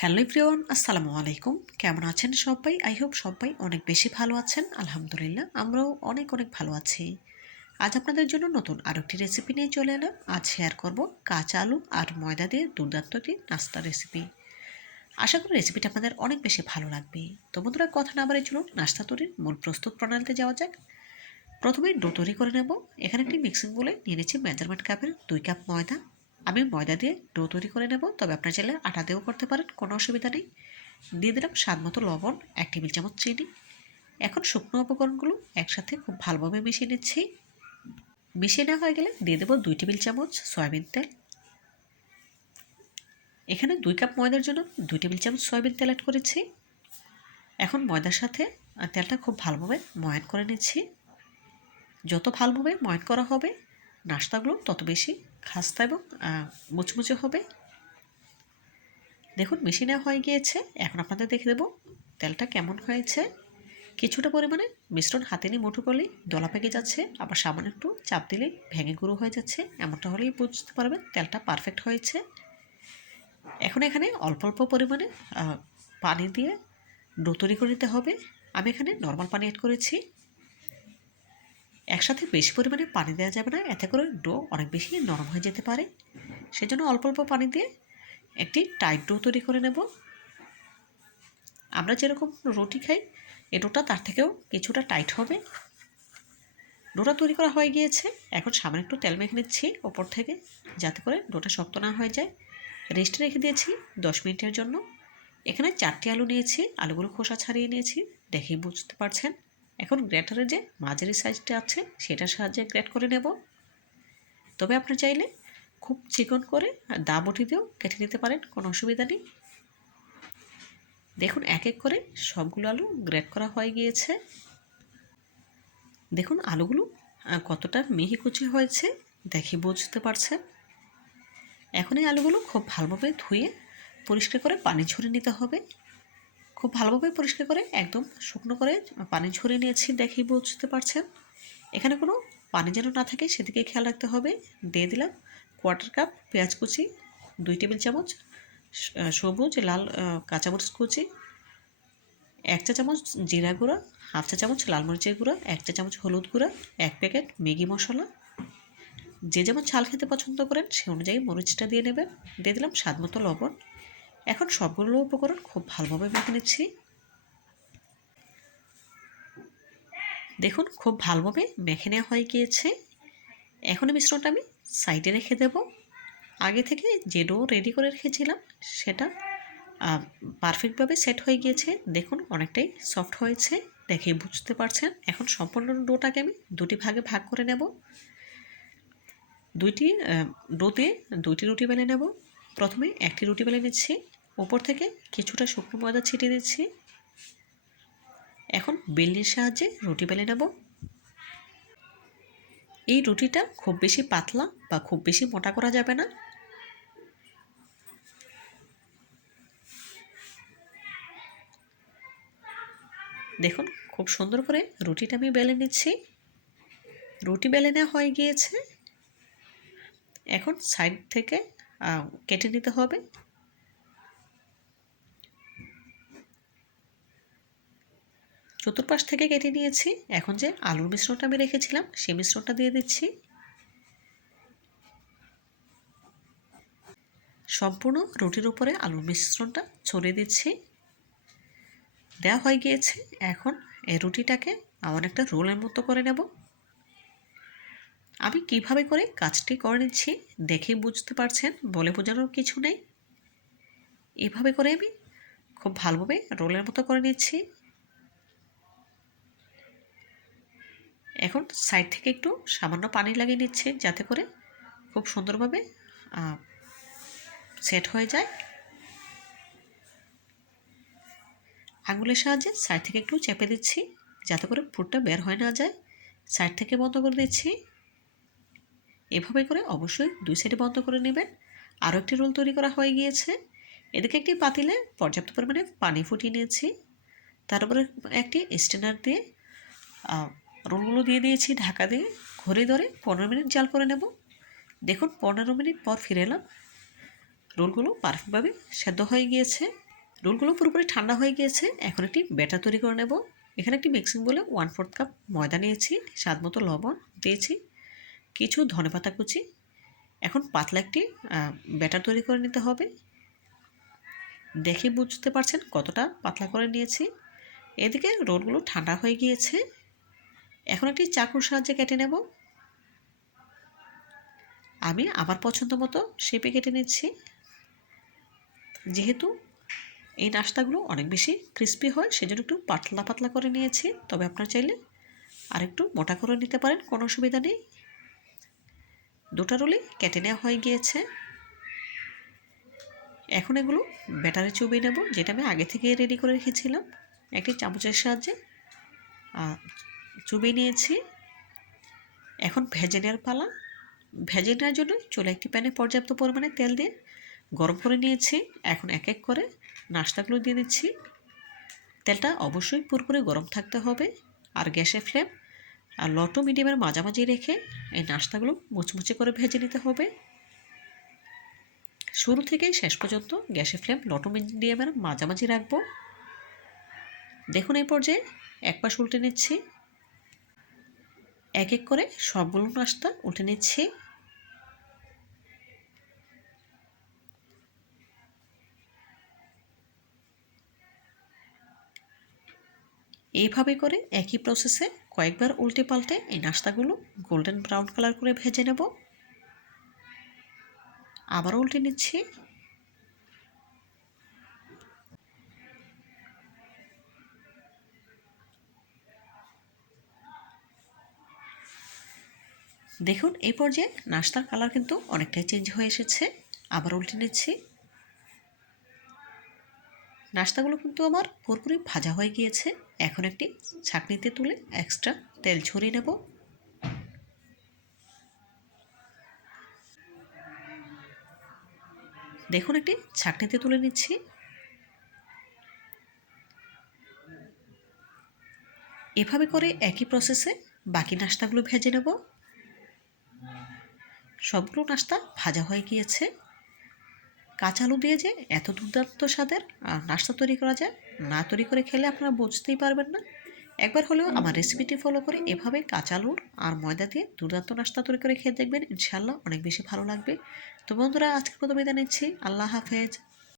Hello everyone, আসসালামু আলাইকুম। কেমন আছেন সবাই? আই হোপ সবাই অনেক বেশি ভালো আছেন। আলহামদুলিল্লাহ, আমরাও অনেক অনেক ভালো আছি। আজ আপনাদের জন্য নতুন আরও একটি রেসিপি নিয়ে চলে এলাম। আজ শেয়ার করব কাঁচা আলু আর ময়দা দিয়ে দুর্দান্ত একটি নাস্তা রেসিপি আশা করি রেসিপিটা আপনাদের অনেক বেশি ভালো লাগবে। তো বন্ধুরা, কথা না বাড়ি চলুন, নাস্তা তৈরির মূল প্রস্তুত প্রণালীতে যাওয়া যাক। প্রথমে ডো তৈরি করে নেব। এখানে একটি মিক্সিং বলে নিয়ে নিচ্ছি মেজারমেন্ট কাপের দুই কাপ ময়দা। আমি ময়দা দিয়ে ডো তৈরি করে নেব, তবে আপনার চাইলে আটা দিয়েও করতে পারেন, কোনো অসুবিধা নেই। দিয়ে দিলাম স্বাদ মতো লবণ, এক টেবিল চামচ চিনি। এখন শুকনো উপকরণগুলো একসাথে খুব ভালোভাবে মিশিয়ে নিচ্ছি। মিশিয়ে নেওয়া হয়ে গেলে দিয়ে দেবো দুই টেবিল চামচ সয়াবিন তেল। এখানে দুই কাপ ময়দার জন্য দুই টেবিল চামচ সয়াবিন তেল অ্যাড করেছি। এখন ময়দার সাথে তেলটা খুব ভালোভাবে ময়ান করে নিচ্ছি। যত ভালোভাবে ময়ান করা হবে নাস্তাগুলো তত বেশি খাস্তা এবং মুচমুচে হবে। দেখুন মেশিনে হয়ে গিয়েছে। এখন আপনাদের দেখে দেবো তেলটা কেমন হয়েছে। কিছুটা পরিমাণে মিশ্রণ হাতে নিয়ে মুঠো করলেই দলা পেকে যাচ্ছে। আবার সামান্য একটু চাপ দিলেই ভেঙে গুঁড়ো হয়ে যাচ্ছে। এমনটা হলেই বুঝতে পারবেন তেলটা পারফেক্ট হয়েছে। এখন এখানে অল্প অল্প পরিমাণে পানি দিয়ে ডো তৈরি করে নিতে হবে। আমি এখানে নর্মাল পানি অ্যাড করেছি। একসাথে বেশি পরিমাণে পানি দেওয়া যাবে না। এতে করে ডো অনেক বেশি নরম হয়ে যেতে পারে। সেজন্য অল্প অল্প পানি দিয়ে একটি টাইট ডো তৈরি করে নেব। আমরা যেরকম রুটি খাই এ ডোটা তার থেকেও কিছুটা টাইট হবে। ডোটা তৈরি করা হয়ে গিয়েছে। এখন সামনে একটু তেল মেখে নিচ্ছি ওপর থেকে, যাতে করে ডোটা শক্ত না হয়ে যায়। রেস্টে রেখে দিয়েছি দশ মিনিটের জন্য। এখানে চারটি আলু নিয়েছি, আলুগুলো খোসা ছাড়িয়ে নিয়েছি। দেখেই বুঝতে পারছেন। এখন গ্রেটারের যে মাঝারি সাইজটা আছে, সেটার সাহায্যে গ্রেট করে নেব। তবে আপনি চাইলে খুব চিকন করে দা বটি দিয়েও কেটে নিতে পারেন, কোনো অসুবিধা নেই। দেখুন এক এক করে সবগুলো আলু গ্রেট করা হয়ে গিয়েছে। দেখুন, আলুগুলো কতটা মিহি কুচি হয়েছে, দেখে বুঝতে পারছেন? এখন এই আলুগুলো খুব ভালোভাবে ধুয়ে পরিষ্কার করে পানি ঝরিয়ে নিতে হবে। খুব ভালোভাবে পরিষ্কার করে, একদম শুকনো করে পানি ঝরিয়ে নিয়েছি দেখেই বুঝতে পারছেন। এখানে কোনো পানি যেন না থাকে সেদিকে খেয়াল রাখতে হবে। দিয়ে দিলাম কোয়ার্টার কাপ পেঁয়াজ কুচি, দুই টেবিল চামচ সবুজ, লাল কাঁচামরিচ কুচি, এক চা চামচ জিরা গুঁড়া, হাফ চা চামচ লাল মরিচের গুঁড়া, এক চা চামচ হলুদ গুঁড়া, এক প্যাকেট ম্যাগি মশলা। যে যেমন ছাল খেতে পছন্দ করেন সে অনুযায়ী মরিচটা দিয়ে নেবেন। দিয়ে দিলাম স্বাদ মতো লবণ। এখন সবগুলো উপকরণ খুব ভালোভাবে মেখে নিচ্ছি। দেখুন, খুব ভালোভাবে মেখে নেওয়া হয়ে গিয়েছে। এখন মিশ্রণটা আমি সাইডে রেখে দেব। আগে থেকে যে ডো রেডি করে রেখেছিলাম, সেটা পারফেক্টভাবে সেট হয়ে গিয়েছে। দেখুন, অনেকটাই সফট হয়েছে, দেখে বুঝতে পারছেন। এখন সম্পূর্ণ ডোটাকে আমি দুটি ভাগে ভাগ করে নেব। দুইটি ডোতে দুইটি রুটি বেলে নেব। প্রথমে একটি রুটি বেলে নিচ্ছি। ওপর থেকে কিছুটা শুকনো ময়দা ছিটিয়ে দিচ্ছি। এখন বেলনির সাহায্যে রুটি বেলে নেব। এই রুটিটা খুব বেশি পাতলা বা খুব বেশি মোটা করা যাবে না। দেখুন, খুব সুন্দর করে রুটিটা আমি বেলে নিচ্ছি। রুটি বেলে নেওয়া হয়ে গিয়েছে। এখন সাইড থেকে কেটে নিতে হবে। চতুর্পাশ থেকে কেটে নিয়েছি। এখন যে আলুর মিশ্রণটা আমি রেখেছিলাম, সেই মিশ্রণটা দিয়ে দিচ্ছি। সম্পূর্ণ রুটির উপরে আলুর মিশ্রণটা ছড়িয়ে দিচ্ছি। দেওয়া হয়ে গিয়েছে। এখন এই রুটিটাকে অনেকটা রোলের মতো করে নেব। আমি কীভাবে করে কাজটি করে নিচ্ছি দেখে বুঝতে পারছেন, বলে বোঝানোর কিছু নেই। এভাবে করে আমি খুব ভালোভাবে রোলের মতো করে নিচ্ছি। এখন সাইড থেকে একটু সামান্য পানি লাগিয়ে নিচ্ছে যাতে করে খুব সুন্দরভাবে সেট হয়ে যায়। আঙুলের সাহায্যে সাইড থেকে একটু চেপে দিচ্ছি যাতে করে ফুটটা বের হয়ে না যায়। সাইড থেকে বন্ধ করে দিচ্ছি। এভাবে করে অবশ্যই দুই সাইডে বন্ধ করে নেবেন। আরও একটি রোল তৈরি করা হয়ে গিয়েছে। এদিকে একটি পাতিলে পর্যাপ্ত পরিমাণে পানি ফুটিয়ে নিয়েছি। তারপরে একটি স্টেনার দিয়ে রোলগুলো দিয়ে দিয়েছি ঢাকা দিয়ে ঘড়ি ধরে পনেরো মিনিট জাল করে নেব। দেখুন, পনেরো মিনিট পর ফিরে এলাম। রোলগুলো পারফেক্টভাবে সেদ্ধ হয়ে গিয়েছে। রোলগুলো পুরোপুরি ঠান্ডা হয়ে গিয়েছে। এখন একটি ব্যাটার তৈরি করে নেব। এখানে একটি মিক্সিং বলে ওয়ান ফোর্থ কাপ ময়দা নিয়েছি, স্বাদ মতো লবণ দিয়েছি, কিছু ধনেপাতা কুচি। এখন পাতলা একটি ব্যাটার তৈরি করে নিতে হবে। দেখে বুঝতে পারছেন কতটা পাতলা করে নিয়েছি। এদিকে রোলগুলো ঠান্ডা হয়ে গিয়েছে। এখন একটি চাকুর সাহায্যে কেটে নেব। আমি আমার পছন্দ মতো শেপে কেটে নিচ্ছি। যেহেতু এই নাস্তাগুলো অনেক বেশি ক্রিস্পি হয়, সেজন্য একটু পাতলা পাতলা করে নিয়েছি। তবে আপনার চাইলে আর একটু মোটা করে নিতে পারেন, কোনো অসুবিধা নেই। দুটা রোলই কেটে নেওয়া হয়ে গিয়েছে। এখন এগুলো ব্যাটারে চুবিয়ে নেব, যেটা আমি আগে থেকে রেডি করে রেখেছিলাম। একটি চামচের সাহায্যে। চুবিয়ে নিয়েছি। এখন ভেজে নেওয়ার পালা। ভেজে নেওয়ার জন্য চলে একটি প্যানে পর্যাপ্ত পরিমাণে তেল দিয়ে গরম করে নিয়েছি। এখন এক এক করে নাস্তাগুলো দিয়ে দিচ্ছি। তেলটা অবশ্যই পুরোপুরি গরম থাকতে হবে। আর গ্যাসের ফ্লেম আর লটো মিডিয়ামের মাঝামাঝি রেখে এই নাস্তাগুলো মুচমুচে করে ভেজে নিতে হবে। শুরু থেকেই শেষ পর্যন্ত গ্যাসের ফ্লেম লটো মিডিয়ামের মাঝামাঝি রাখব। দেখুন এই পর্যায়ে এক পাশ উল্টে নিচ্ছি। এক এক করে সবগুলো নাস্তা উল্টে নিচ্ছি। এইভাবে করে একই প্রসেসে কয়েকবার উল্টে পাল্টে এই নাস্তাগুলো গোল্ডেন ব্রাউন কালার করে ভেজে নেব। আবার উল্টে নিচ্ছি। দেখুন, এই পর্যায়ে নাস্তার কালার কিন্তু অনেকটাই চেঞ্জ হয়ে এসেছে। আবার উল্টে নিচ্ছি। নাস্তাগুলো কিন্তু আমার পুরোপুরি ভাজা হয়ে গিয়েছে। এখন একটি ছাকনিতে তুলে এক্সট্রা তেল ছড়িয়ে নেব। দেখুন, একটি ছাকনিতে তুলে নিচ্ছি। এভাবে করে একই প্রসেসে বাকি নাস্তাগুলো ভেজে নেব। সবগুলো নাস্তা ভাজা হয়ে গিয়েছে। কাঁচা আলু দিয়ে যে এত দুর্দান্ত স্বাদের, আর নাস্তা তৈরি করা যায়, না তৈরি করে খেলে আপনারা বুঝতেই পারবেন না। একবার হলেও আমার রেসিপিটি ফলো করে এভাবে কাঁচা আলুর আর ময়দা দিয়ে দুর্দান্ত নাস্তা তৈরি করে খেয়ে দেখবেন ইনশাল্লাহ অনেক বেশি ভালো লাগবে। তো বন্ধুরা, আজকের মতো বিদায় নিচ্ছি। আল্লাহ হাফেজ।